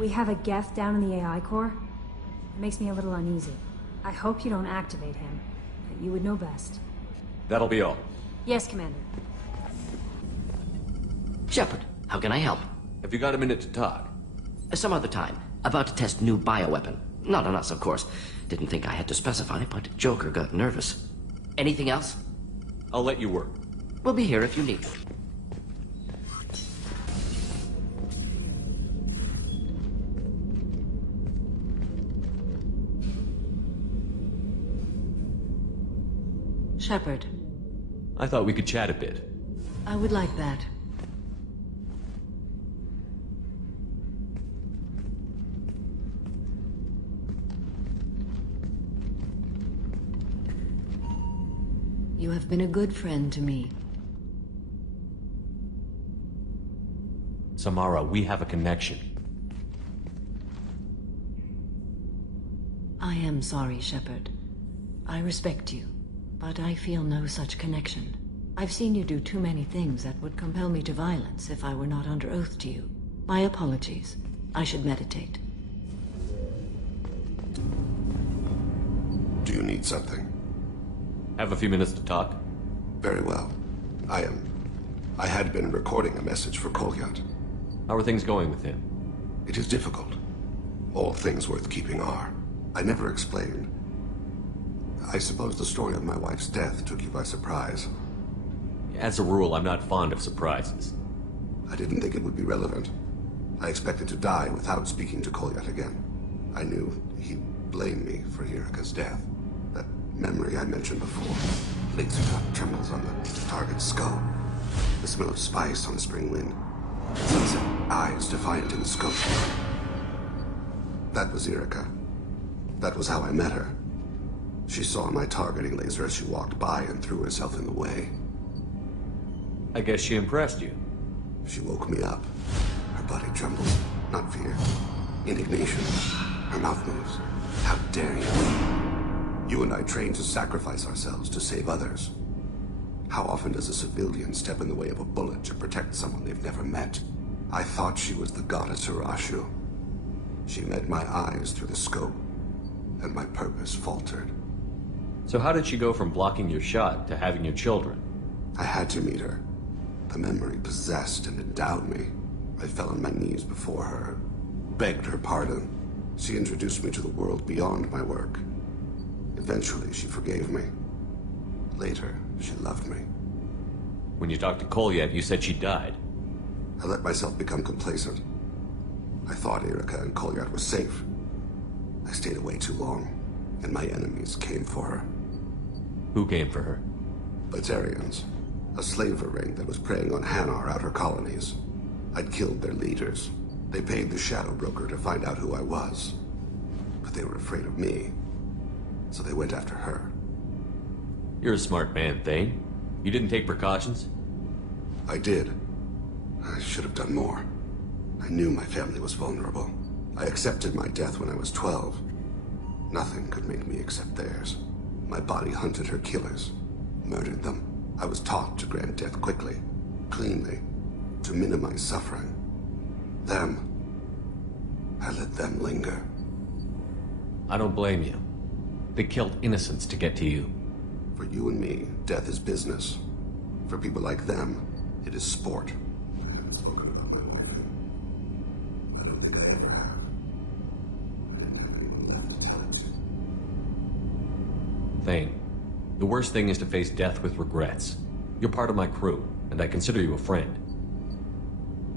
We have a Geth down in the AI core. It makes me a little uneasy. I hope you don't activate him, but you would know best. That'll be all. Yes, Commander. Shepard, how can I help? Have you got a minute to talk? Some other time. About to test new bioweapon. Not on us, of course. Didn't think I had to specify, but Joker got nervous. Anything else? I'll let you work. We'll be here if you need. Shepard, I thought we could chat a bit. I would like that. You have been a good friend to me. Samara, we have a connection. I am sorry, Shepard. I respect you, but I feel no such connection. I've seen you do too many things that would compel me to violence if I were not under oath to you. My apologies. I should meditate. Do you need something? Have a few minutes to talk? Very well. I had been recording a message for Kolyat. How are things going with him? It is difficult. All things worth keeping are. I never explained. I suppose the story of my wife's death took you by surprise. As a rule, I'm not fond of surprises. I didn't think it would be relevant. I expected to die without speaking to Kolyat again. I knew he'd blame me for Hirika's death. That memory I mentioned before. Laser dot trembles on the target's skull. The smell of spice on the spring wind. Sunset eyes defiant in the scope. That was Hirika. That was how I met her. She saw my targeting laser as she walked by and threw herself in the way. I guess she impressed you. She woke me up. Her body trembles. Not fear. Indignation. Her mouth moves. How dare you? You and I trained to sacrifice ourselves to save others. How often does a civilian step in the way of a bullet to protect someone they've never met? I thought she was the goddess Urashu. She met my eyes through the scope, and my purpose faltered. So how did she go from blocking your shot to having your children? I had to meet her. The memory possessed and endowed me. I fell on my knees before her, begged her pardon. She introduced me to the world beyond my work. Eventually, she forgave me. Later, she loved me. When you talked to Kolyat, you said she died. I let myself become complacent. I thought Hirika and Kolyat were safe. I stayed away too long, and my enemies came for her. Who came for her? Batarians. A slaver ring that was preying on Hanar outer colonies. I'd killed their leaders. They paid the Shadow Broker to find out who I was. But they were afraid of me, so they went after her. You're a smart man, Thane. You didn't take precautions? I did. I should have done more. I knew my family was vulnerable. I accepted my death when I was 12. Nothing could make me accept theirs. My body hunted her killers, murdered them. I was taught to grant death quickly, cleanly, to minimize suffering. I let them linger. I don't blame you. They killed innocents to get to you. For you and me, death is business. For people like them, it is sport. I haven't spoken about my wife. I don't think I ever have. I didn't have anyone left to tell it to. Thane, the worst thing is to face death with regrets. You're part of my crew, and I consider you a friend.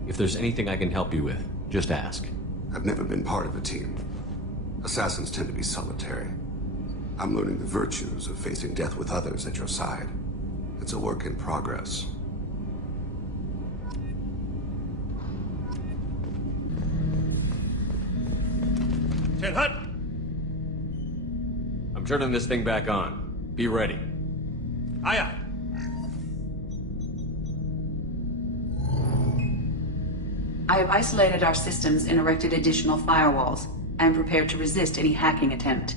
If there's anything I can help you with, just ask. I've never been part of a team. Assassins tend to be solitary. I'm learning the virtues of facing death with others at your side. It's a work in progress. Ted Hutt! I'm turning this thing back on. Be ready. Aye, aye. I have isolated our systems and erected additional firewalls. I am prepared to resist any hacking attempt.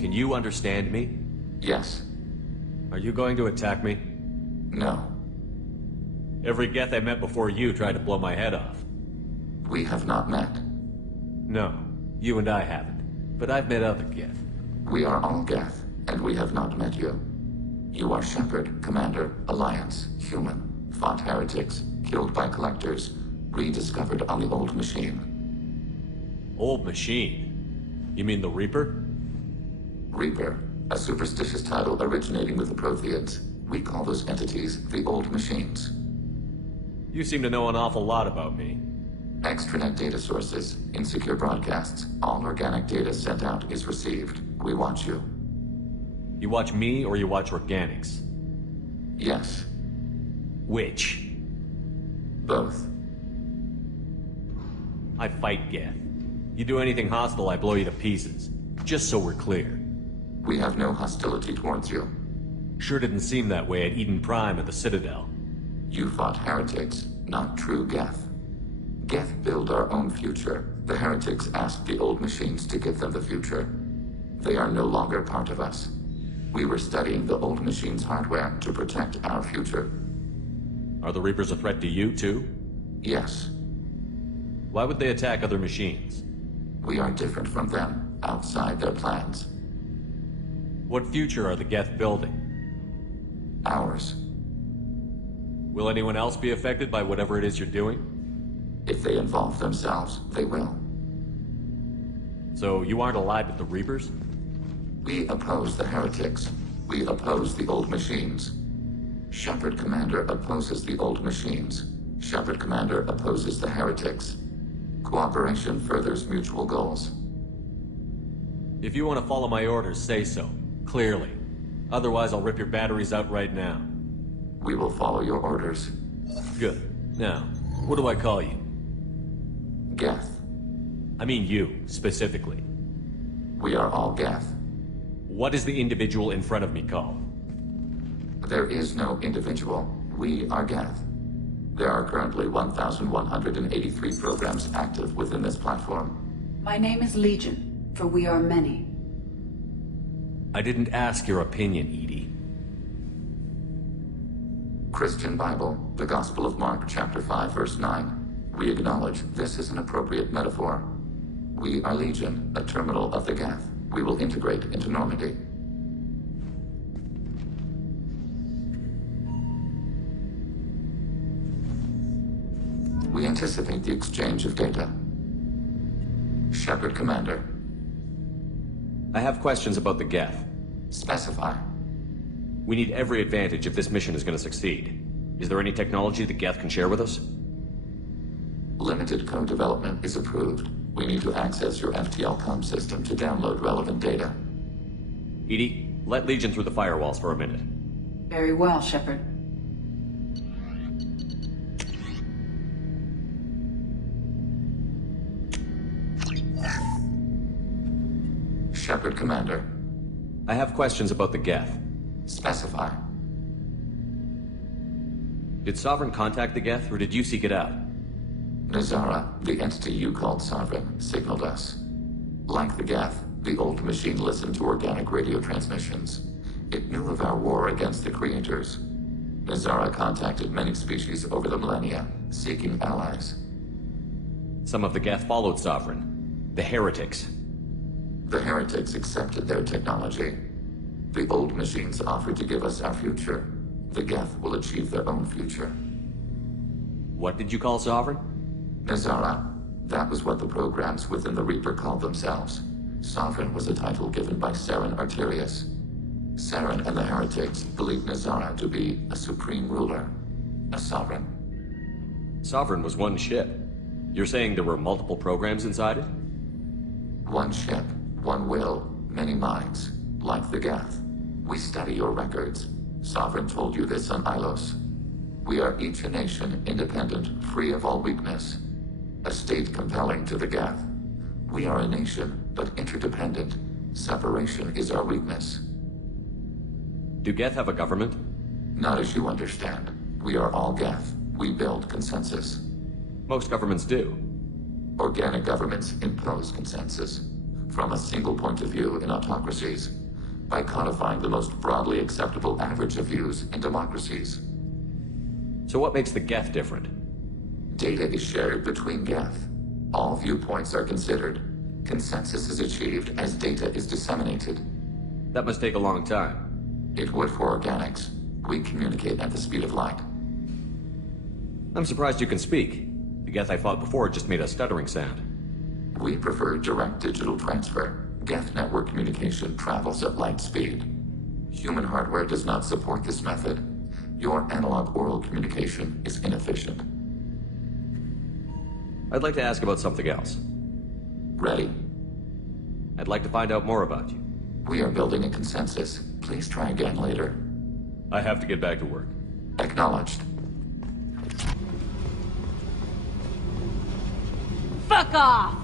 Can you understand me? Yes. Are you going to attack me? No. Every Geth I met before you tried to blow my head off. We have not met. No, you and I haven't. But I've met other Geth. We are all Geth, and we have not met you. You are Shepard, Commander, Alliance, human, fought heretics, killed by collectors, rediscovered on the Old Machine. Old Machine? You mean the Reaper? Reaper, a superstitious title originating with the Protheans. We call those entities the Old Machines. You seem to know an awful lot about me. Extranet data sources, insecure broadcasts, all organic data sent out is received. We watch you. You watch me or you watch organics? Yes. Which? Both. I fight Geth. You do anything hostile, I blow you to pieces. Just so we're clear. We have no hostility towards you. Sure didn't seem that way at Eden Prime at the Citadel. You fought heretics, not true Geth. Geth build our own future. The heretics asked the Old Machines to give them the future. They are no longer part of us. We were studying the Old Machines' hardware to protect our future. Are the Reapers a threat to you, too? Yes. Why would they attack other machines? We are different from them, outside their plans. What future are the Geth building? Ours. Will anyone else be affected by whatever it is you're doing? If they involve themselves, they will. So you aren't allied with the Reapers? We oppose the heretics. We oppose the Old Machines. Shepard Commander opposes the Old Machines. Shepard Commander opposes the heretics. Cooperation furthers mutual goals. If you want to follow my orders, say so. Clearly. Otherwise, I'll rip your batteries out right now. We will follow your orders. Good. Now, what do I call you? Geth. I mean you, specifically. We are all Geth. What is the individual in front of me called? There is no individual. We are Geth. There are currently 1,183 programs active within this platform. My name is Legion, for we are many. I didn't ask your opinion, Edie. Christian Bible, the Gospel of Mark, chapter 5, verse 9. We acknowledge this is an appropriate metaphor. We are Legion, a terminal of the Geth. We will integrate into Normandy. We anticipate the exchange of data. Shepard Commander. I have questions about the Geth. Specify. We need every advantage if this mission is going to succeed. Is there any technology the Geth can share with us? Limited code development is approved. We need to access your FTL-COM system to download relevant data. Edie, let Legion through the firewalls for a minute. Very well, Shepard. Shepard Commander. I have questions about the Geth. Specify. Did Sovereign contact the Geth, or did you seek it out? Nazara, the entity you called Sovereign, signaled us. Like the Geth, the Old Machine listened to organic radio transmissions. It knew of our war against the Creators. Nazara contacted many species over the millennia, seeking allies. Some of the Geth followed Sovereign. The Heretics. The Heretics accepted their technology. The Old Machines offered to give us our future. The Geth will achieve their own future. What did you call Sovereign? Nazara. That was what the programs within the Reaper called themselves. Sovereign was a title given by Saren Arterius. Saren and the Heretics believed Nazara to be a supreme ruler. A sovereign. Sovereign was one ship. You're saying there were multiple programs inside it? One ship, one will, many minds. Like the Geth. We study your records. Sovereign told you this on Ilos. We are each a nation, independent, free of all weakness. A state compelling to the Geth. We are a nation, but interdependent. Separation is our weakness. Do Geth have a government? Not as you understand. We are all Geth. We build consensus. Most governments do. Organic governments impose consensus. From a single point of view in autocracies, by codifying the most broadly acceptable average of views in democracies. So what makes the Geth different? Data is shared between Geth. All viewpoints are considered. Consensus is achieved as data is disseminated. That must take a long time. It would for organics. We communicate at the speed of light. I'm surprised you can speak. The Geth I fought before just made a stuttering sound. We prefer direct digital transfer. Geth network communication travels at light speed. Human hardware does not support this method. Your analog oral communication is inefficient. I'd like to ask about something else. Ready? I'd like to find out more about you. We are building a consensus. Please try again later. I have to get back to work. Acknowledged. Fuck off!